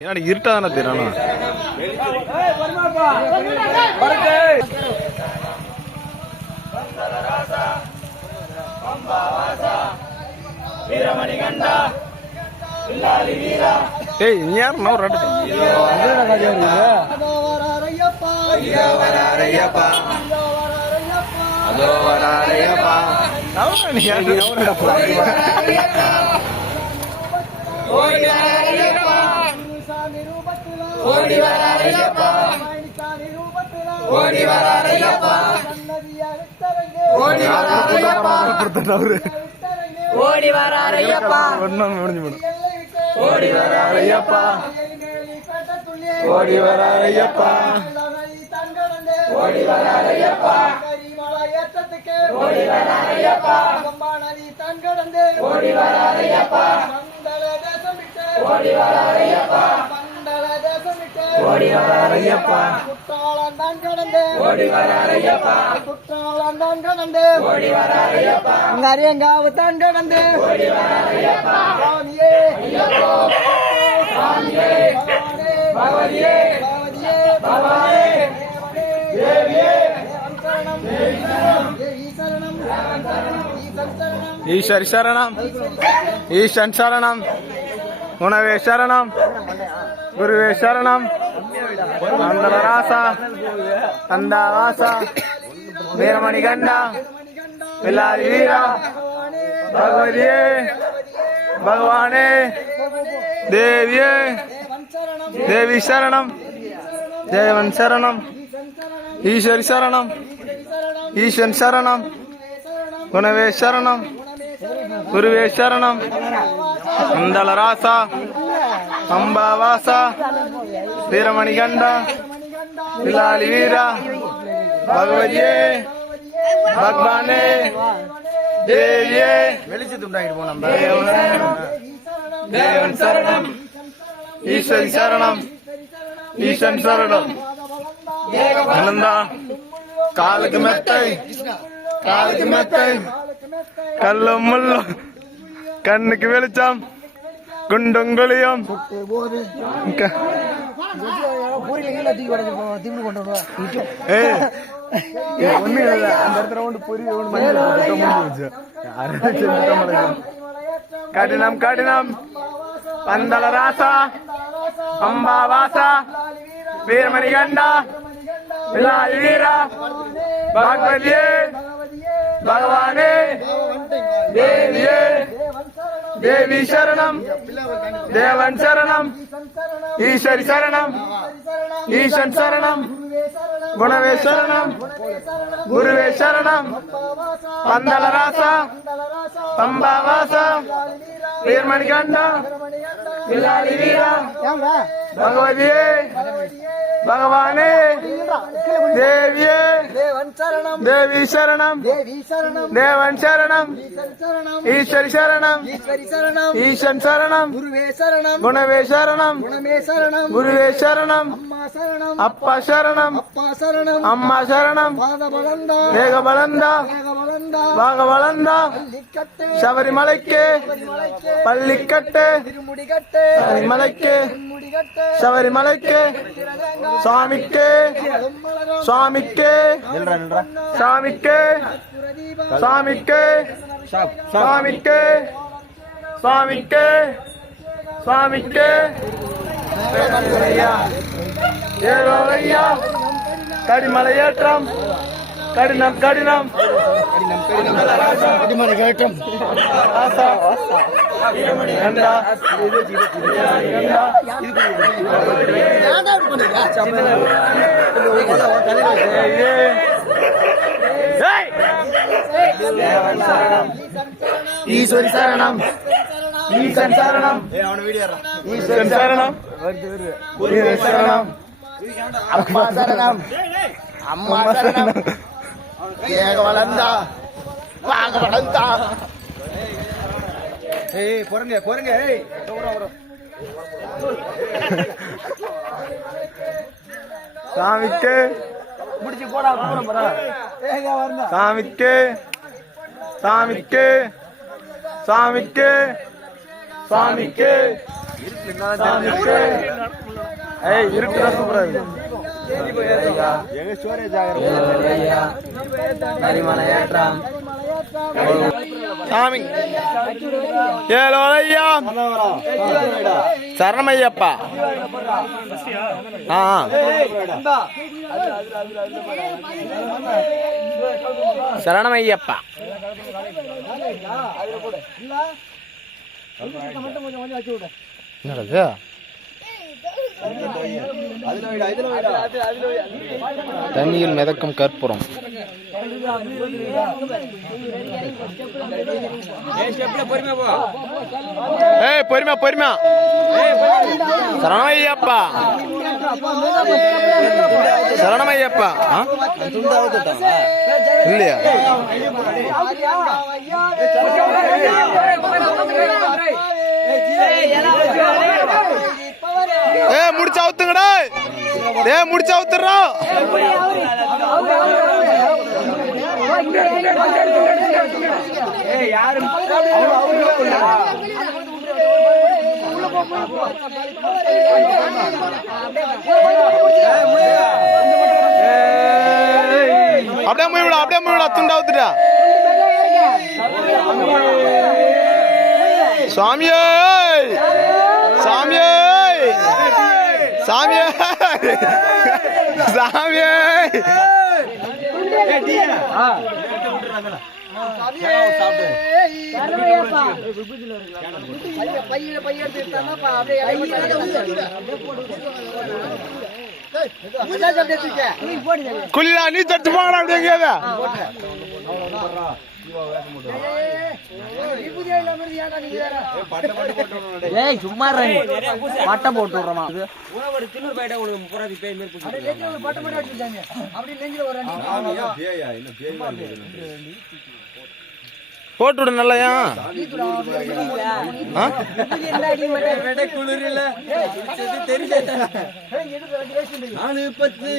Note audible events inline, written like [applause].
ஏன்னா இருட்டா தானே தெரியணும் ஏய் நீ யார்? நான் ரெண்டு அதோ வராரையப்பா நீ யாரு அவரு ஓடி வராரையப்பா ஒன்னும் முடிஞ்சு போடும் ஓடி வராரையப்பா ஓடி வராரையப்பா ஓடி வராரையப்பா ஓடி வராரையப்பா நதி தான் கடந்து ஓடி வராரையப்பா ஓடி வராரையப்பா ஓடி வராரையப்பா குற்றாலம் தான் கடந்து. ஓடி வராரையப்பா குற்றாலம் தான் கடந்து. ஓடி வராரையப்பா நரியங்காவு தான் கடந்து. ஓடி வராரையப்பா சுவாமியே சுவாமியே பகவதியே பகவதியே பகவானே. தேவியே. சரணம். தேவி சரணம். ஈசன் சரணம். ஈஸ்வரி சரணம். ஈசன் சரணம். உணவே சரணம். குருவே சரணம். மண்டல ராசா தந்தா ஆசா வீரமணி கண்டா வில்லாரி வீரா பகவதியே பகவானே தேவியே தேவி சரணம் தேவன் சரணம் ஈஸ்வரி சரணம் ஈஸ்வன் சரணம் குணவே சரணம் குருவே சரணம் மண்டல ராசா அம்பா வாசா வீரமணி கண்டா வில்லாலி வீரா பகவதியே பகவானே தேவியே. வெளிச்சத்து தேவன் சரணம் ஈஸ்வரி சரணம் ஈசன் சரணம். ஆனந்தா காலுக்கு மெத்தை காலுக்கு மெத்தை. கல்லும் முள்ளும் கண்ணுக்கு வெளிச்சம். குண்டும் குழியும் க- ஏய், இது ஒண்ணும் இல்ல. அந்த இடத்துல ஒன்று பொறி ஒன்று மஞ்சள். கடினம் கடினம் பந்தல ராசா அம்பா வாசா வீரமணி கண்டா விலாய் வீரா பகவதியே. பகவானே. தேவியே. தேவி சரணம். தேவன் சரணம். ஈஸ்வரி சரணம். ஈசன் சரணம். குணவே சரணம். குருவே சரணம். பந்தல ராசா பம்பா வாசா வீரமணி கண்டா வில்லாளி வீரா பகவதியே பகவானே தேவியே. தேவன் சரணம் தேவி சரணம் தேவி சரணம் தேவன் சரணம் ஈஸ்வரி சரணம் ஈஸ்வரி சரணம் ஈசன் சரணம் குருவே சரணம் குணவே சரணம் குணமே சரணம் குருவே சரணம் அம்மா சரணம் அப்பா சரணம் அப்பா சரணம் அம்மா சரணம் பாத பலந்தா வேக வளர்ந்தா வேக பலந்தா வாக வளர்ந்தா பள்ளிக்கட்டு. சபரிமலைக்கு. மலைக்கு பள்ளிக்கட்டு. திருமுடி கட்டு சபரிமலைக்கு. திருமுடி கட்டு சபரிமலைக்கு சுவாமிக்கு சுவாமிக்கு சுவாமிக்கு சுவாமிக்கு சுவாமிக்கு சுவாமிக்கு சுவாமிக்கு ஐயா ஏழோ ஐயா கடிமலை ஏற்றம் கடினம் கடினம். கண்டா கண்டா ஈஸ்வரி சரணம். ஈசன் சரணம். ஈசன் சரணம். சரணம். அப்பா சரணம். அம்மா சரணம். ஏக வளர்ந்தா வாங்க வளர்ந்தா. ஏய் பொறுங்க பொறுங்க ஏய். சாமிக்கு. முடிச்சு போடா போடா ஏங்க வரணும் சாமிக்கு. சாமிக்கு. சாமிக்கு. சாமிக்கு. ஏய் இருக்குடா சூப்பரா இருக்கு. ஏற்றம் சாமி ஏலோ ஐயா சரணமையப்பா ஆ. சரணமையப்பா என்னது? தண்ணியில் மிதக்கும் கற்பூரம். ஏய் பொறுமையா பொறுமையா சரணமையப்பா. சரணமையப்பா? இல்லையா? ஏ முடிச்சு அவுத்துங்கடா. ஏ முடிச்சு அவுத்துறா அப்படியே மூவி விடா அப்படியே மூவி விடா துண்டா அவுத்துட்டா சுவாமியே சாமியே சாமியே [laughs] சாமியே. பையில குளிரா நீ தட்டு போங்கடா ஏய் சும்மா பட்டம் போட்டு விடுறமா பேயா என்ன பேய் மாதிரி இருக்குது. போட்டு விடு நல்லையா ஆ? நானு பத்து